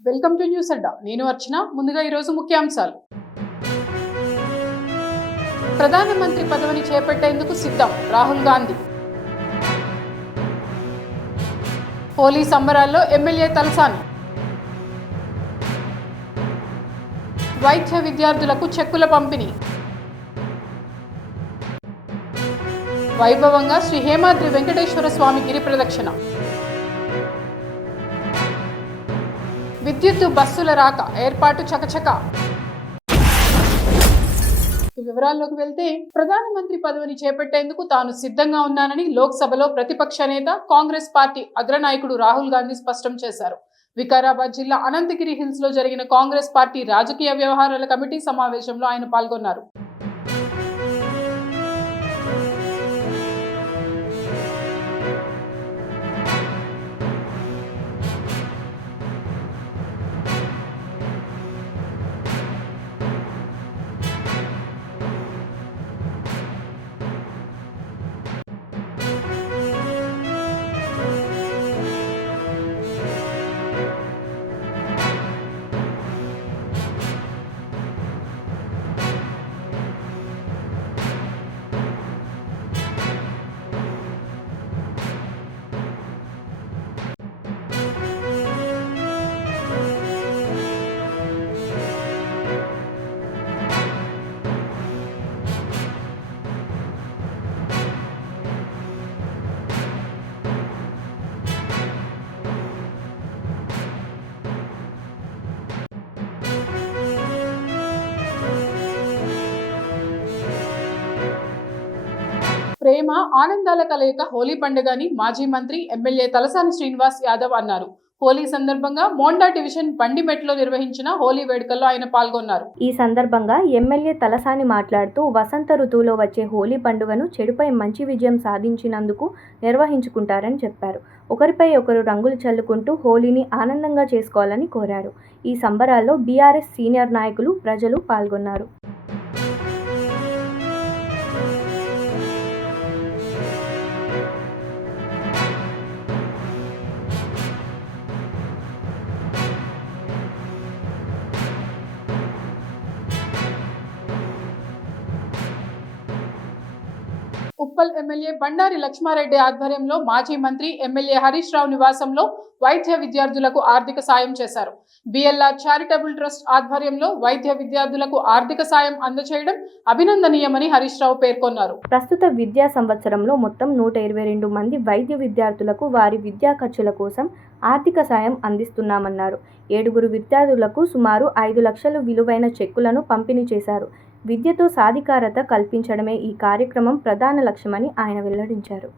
Welcome to news అడ్డా. నేను అర్చన. ముందుగా ఈరోజు ముఖ్యాంశాలు. ప్రధానమంత్రి పదవిని చేపట్టేందుకు సిద్ధం రాహుల్ గాంధీ. హోలీ సంబరాల్లో ఎమ్మెల్యే తలసాని. వైద్య విద్యార్థులకు చెక్కుల పంపిణీ. వైభవంగా శ్రీ హేమాద్రి వెంకటేశ్వర స్వామి గిరి ప్రదక్షిణ. విద్యుత్తు బస్సుల రాక ఏర్పాటు చకచక. వివరాల్లోకి వెళ్తే, ప్రధానమంత్రి పదవిని చేపట్టేందుకు తాను సిద్ధంగా ఉన్నానని లోక్సభలో ప్రతిపక్ష నేత కాంగ్రెస్ పార్టీ అగ్రనాయకుడు రాహుల్ గాంధీ స్పష్టం చేశారు. వికారాబాద్ జిల్లా అనంతగిరి హిల్స్ లో జరిగిన కాంగ్రెస్ పార్టీ రాజకీయ వ్యవహారాల కమిటీ సమావేశంలో ఆయన పాల్గొన్నారు. ప్రేమ ఆనందాల కలయిక హోలీ పండుగని మాజీ మంత్రి ఎమ్మెల్యే తలసాని శ్రీనివాస్ యాదవ్ అన్నారు. హోలీ సందర్భంగా మోండా డివిజన్ బండిమెట్లో నిర్వహించిన హోలీ వేడుకల్లో ఆయన పాల్గొన్నారు. ఈ సందర్భంగా ఎమ్మెల్యే తలసాని మాట్లాడుతూ వసంత ఋతువులో వచ్చే హోలీ పండుగను చెడుపై మంచి విజయం సాధించినందుకు నిర్వహించుకుంటారని చెప్పారు. ఒకరిపై ఒకరు రంగులు చల్లుకుంటూ హోలీని ఆనందంగా చేసుకోవాలని కోరారు. ఈ సంబరాల్లో బీఆర్ఎస్ సీనియర్ నాయకులు, ప్రజలు పాల్గొన్నారు. ఉప్పల్ ఎమ్మెల్యే బండారి లక్ష్మారెడ్డి ఆధ్వర్యంలో మాజీ మంత్రి ఎమ్మెల్యే హరీష్ రావు నివాసంలో వైద్య విద్యార్థులకు ఆర్థిక సాయం చేశారు. బిఎల్ఆర్ చారిటబుల్ ట్రస్ట్ ఆధ్వర్యంలో వైద్య విద్యార్థులకు ఆర్థిక సాయం అందజేయడం అభినందనీయమని హరీష్ రావు పేర్కొన్నారు. ప్రస్తుత విద్యా సంవత్సరంలో మొత్తం 122 మంది వైద్య విద్యార్థులకు వారి విద్యా ఖర్చుల కోసం ఆర్థిక సాయం అందిస్తున్నామన్నారు. 7 విద్యార్థులకు సుమారు 5 లక్షలు విలువైన చెక్కులను పంపిణీ చేశారు. విద్యతో సాధికారత కల్పించడమే ఈ కార్యక్రమం ప్రధాన లక్ష్యమని ఆయన వెల్లడించారు.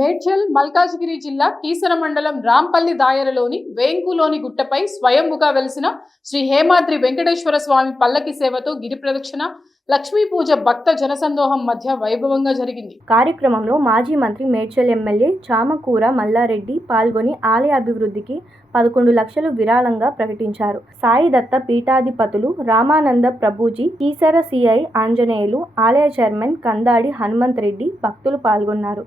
మేడ్చల్ మల్కాజ్గిరి జిల్లా కీసర మండలం రాంపల్లి దాయరలోని వేంకులోని గుట్టపై స్వయంభుగా వెలిసిన శ్రీ హేమాద్రి వెంకటేశ్వర స్వామి పల్లకి సేవతో గిరి ప్రదక్షిణ, లక్ష్మీ పూజ భక్త జనసందోహం మధ్య వైభవంగా జరిగింది. కార్యక్రమంలో మాజీ మంత్రి మేడ్చల్ ఎమ్మెల్యే చామకూర మల్లారెడ్డి పాల్గొని ఆలయ అభివృద్ధికి 11 లక్షలు విరాళంగా ప్రకటించారు. సాయి దత్త పీఠాధిపతులు రామానంద ప్రభుజీ, కీసర సిఐ ఆంజనేయులు, ఆలయ చైర్మన్ కందాడి హనుమంత్ రెడ్డి భక్తులు పాల్గొన్నారు.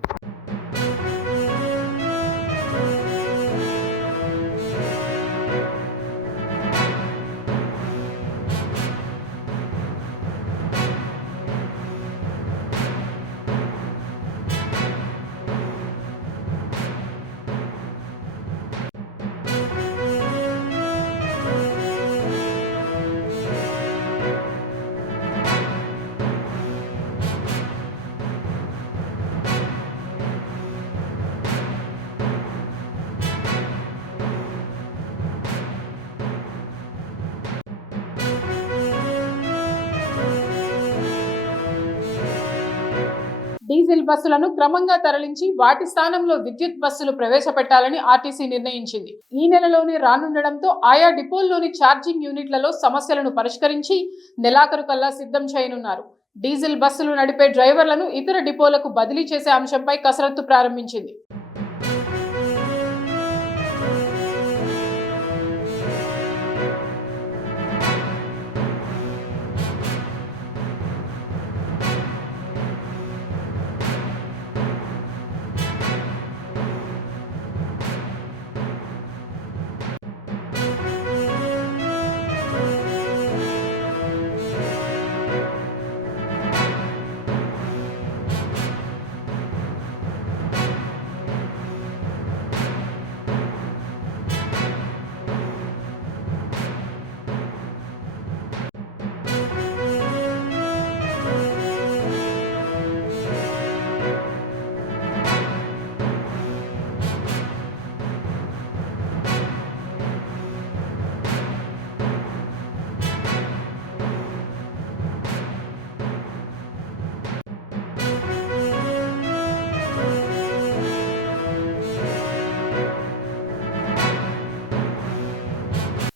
డీజిల్ బస్సులను క్రమంగా తరలించి వాటి స్థానంలో విద్యుత్ బస్సులు ప్రవేశపెట్టాలని ఆర్టీసీ నిర్ణయించింది. ఈ నెలలోనే రానుండడంతో ఆయా డిపోల్లోని ఛార్జింగ్ యూనిట్లలో సమస్యలను పరిష్కరించి నెలాఖరు కల్లా సిద్ధం చేయనున్నారు. డీజిల్ బస్సులు నడిపే డ్రైవర్లను ఇతర డిపోలకు బదిలీ చేసే అంశంపై కసరత్తు ప్రారంభించింది.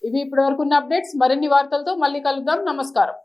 ఇవి ఇప్పటివరకు ఉన్న అప్డేట్స్. మరిన్ని వార్తలతో మళ్ళీ కలుద్దాం. నమస్కారం.